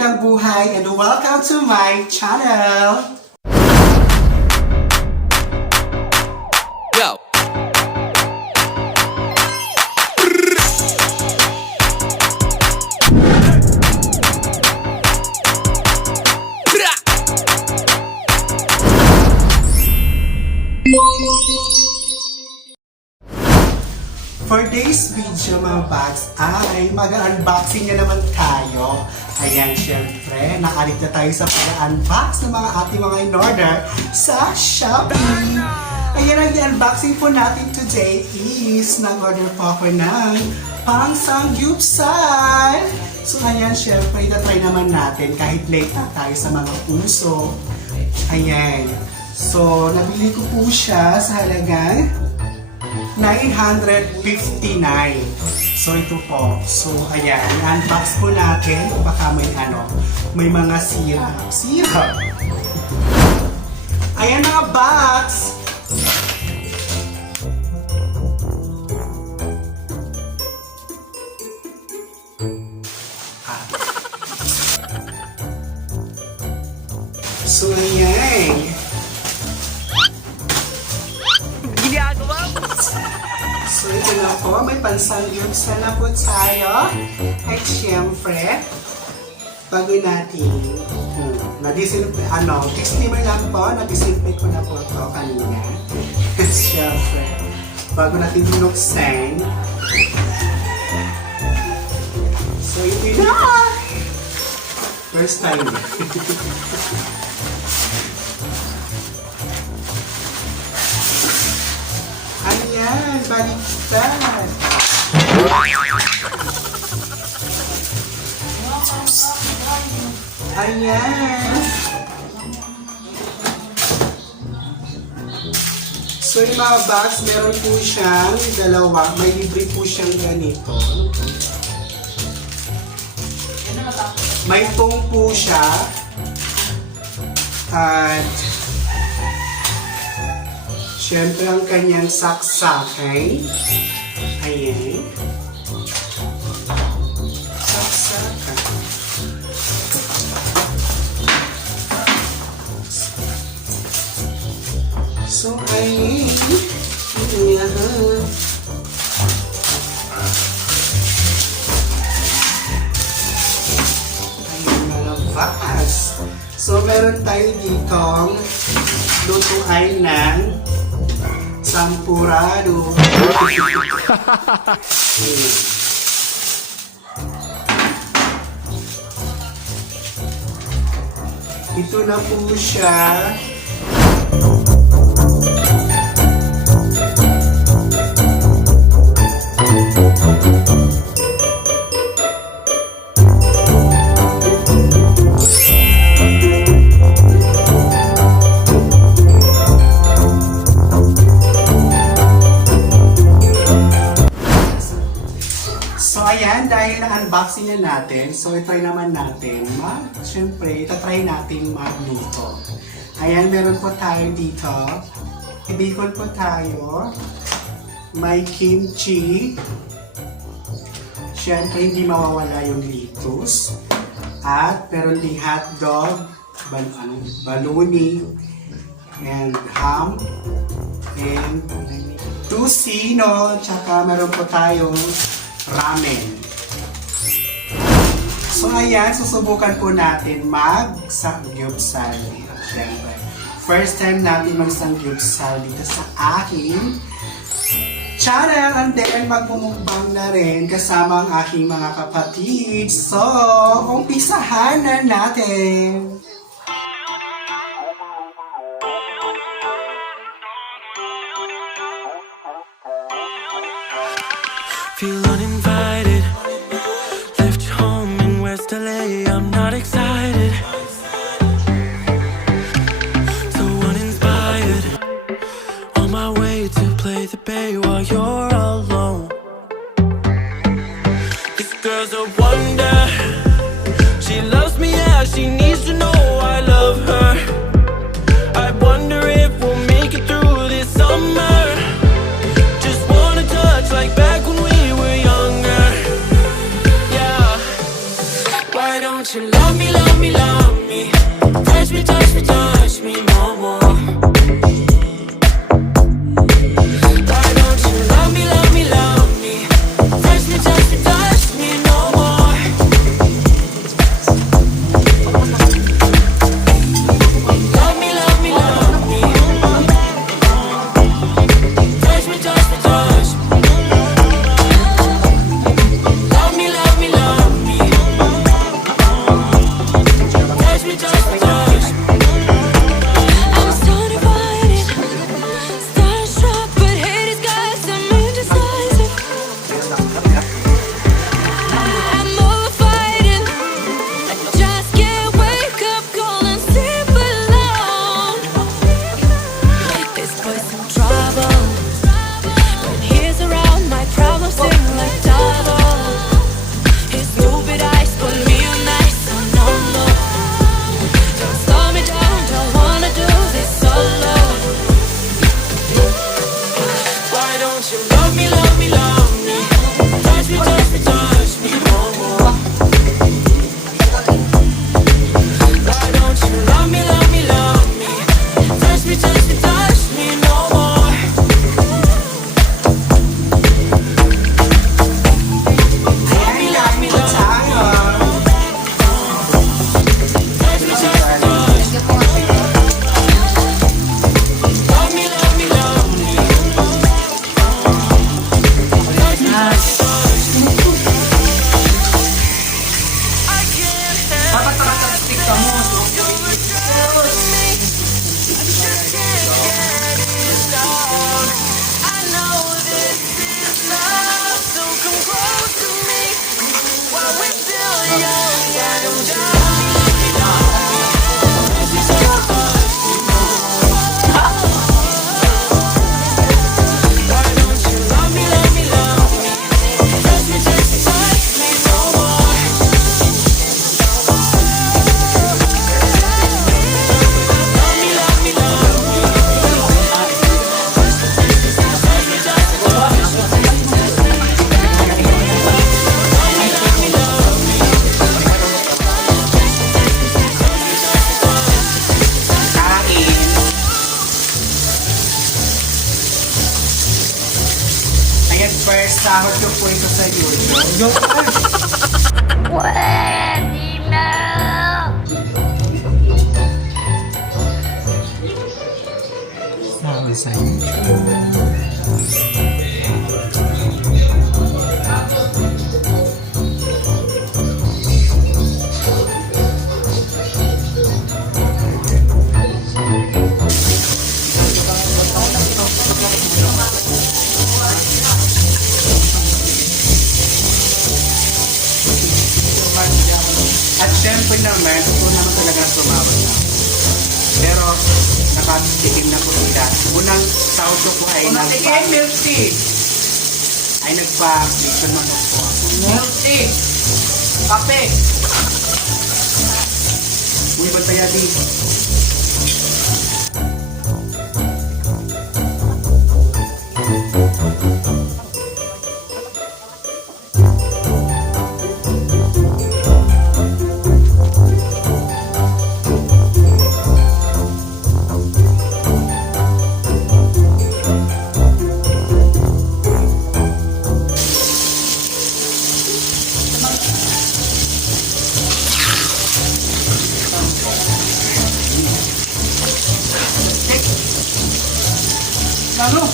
magandang buhay and welcome to my channel! Go! For today's video mga bags ay mag-unboxing na naman tayo. Ayan, syempre, naalit na tayo sa pag-unbox ng mga ating mga in-order sa Shopee. Ayan, ang i-unboxing po natin today is nag-order po ako ng pang-samgyupsal. So ayan, syempre, itatry naman natin kahit late na tayo sa mga puso. Ayan. So, nabili ko po siya sa halagang 959. So ito po. So ayan, unbox po natin. Baka may mga sira. Sira! Ayan mga box! So ayan. So ito na po, may pansamgyupsal na po tayo. At syempre, bago natin, disclaimer lang po, na-disinfect ko na po ito kanina. At syempre, bago natin binuksan, so ito na! First time. Ayan, baliktad. Ayan. So yung mga box, meron po siyang dalawa. May libre po siyang ganito. May tong po siya. At siyempre, ang kanyang saksakan. Ayan. Saksakan. So, ayan. Ayan. Ayan, mga vas. So, meron tayo ditong lutuan ng sampurado. Ito na po siya. So ayan, dahil na-unboxing na natin, so itry naman natin, siyempre, itatry natin magluto. Ayan, meron po tayo dito. Ibikol po tayo. May kimchi. Siyempre, hindi mawawala yung lettuce. At meron ding hotdog, baluni, and ham, and tocino, tsaka meron po tayong ramen. So ayan, susubukan po natin mag-samgyupsal. Siyempre, first time natin mag-samgyupsal dito sa aking channel, and then magmumukbang na rin kasama ang aking mga kapatid. So, umpisahan na natin! Feel uninvited. Left home in West LA. I'm not excited. So uninspired. On my way to play the bay while you're alone. This girl's a wonder. She loves me, yeah, she needs to know. Why don't you love me, love me, love me? Touch me, touch me, touch me no more. Why don't you love me, love me, love me? Touch me, touch me, touch me no more. Love me, love me, love me. Touch me, touch me, touch me. Love me, love me, love me. Touch me, touch me, touch me. I'm so divided, starstruck, but hate has got some indecisive. I'm over fighting, just can't wake up, cold and sleep alone. This boy's some trouble. When he's around, my problems seem like double. His stupid eyes put me on ice, so no, no. Don't slow me down, don't wanna do this solo. Why don't you love me, love me, love me? Touch me, touch me, touch me no more. Why don't you love me, love me, love me? Touch me, touch me, touch me no more. Ayan, kain po tayo. Touch me, touch me, touch me. Love me, love me, love me. Touch me, touch me, touch me. I can't Dapat nakaka-stick ka mo. Kain. Ayan, first sahod ko po ito sa YouTube. Sabi sa YouTube. At syempre naman, ito naman talaga sumawat na. Pero nakatikim na po sila. Unang sahod ko po ay nagpa-application man po. Milk tea! Kape! Uy, ba't kaya di? Ano?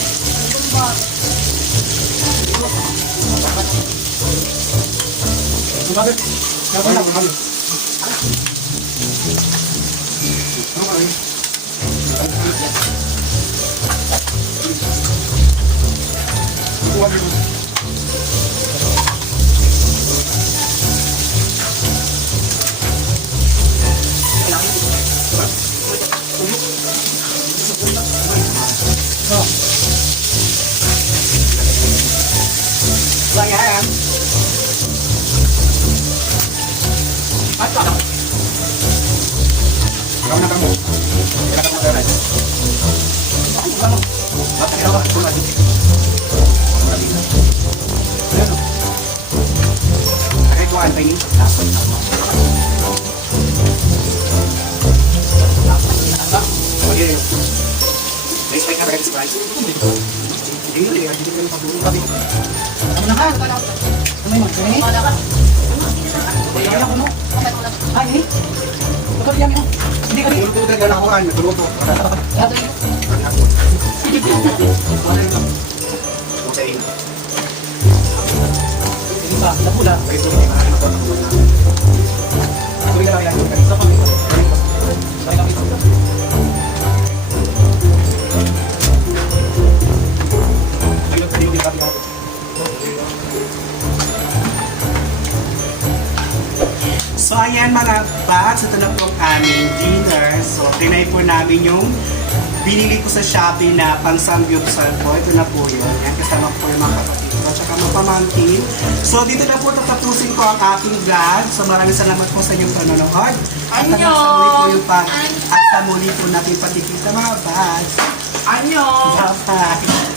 Bakit? Dapat lang kami. Lagayan. At pa lang. Kamu na kamu. Kaya ka magkaray. Ano? Ba't ka ginawa? Kung lagi. Ayan o. Kahit ko antay niyo. Dapat. So ayan mga bats, ito na po ang aming dinner. So tinay po namin yung binili ko sa Shopee na pang-samgyupsal po. Ito na po yun. Yan, kasama ko po yung mga kapatid ko. Tsaka mga pamangkin. So dito na po tatapusin ko ang aking vlog. So maraming salamat po sa inyong panonood. At hanggang sa muli po yung at sa muli po natin patikita mga bats. Annyeong! Bye-bye!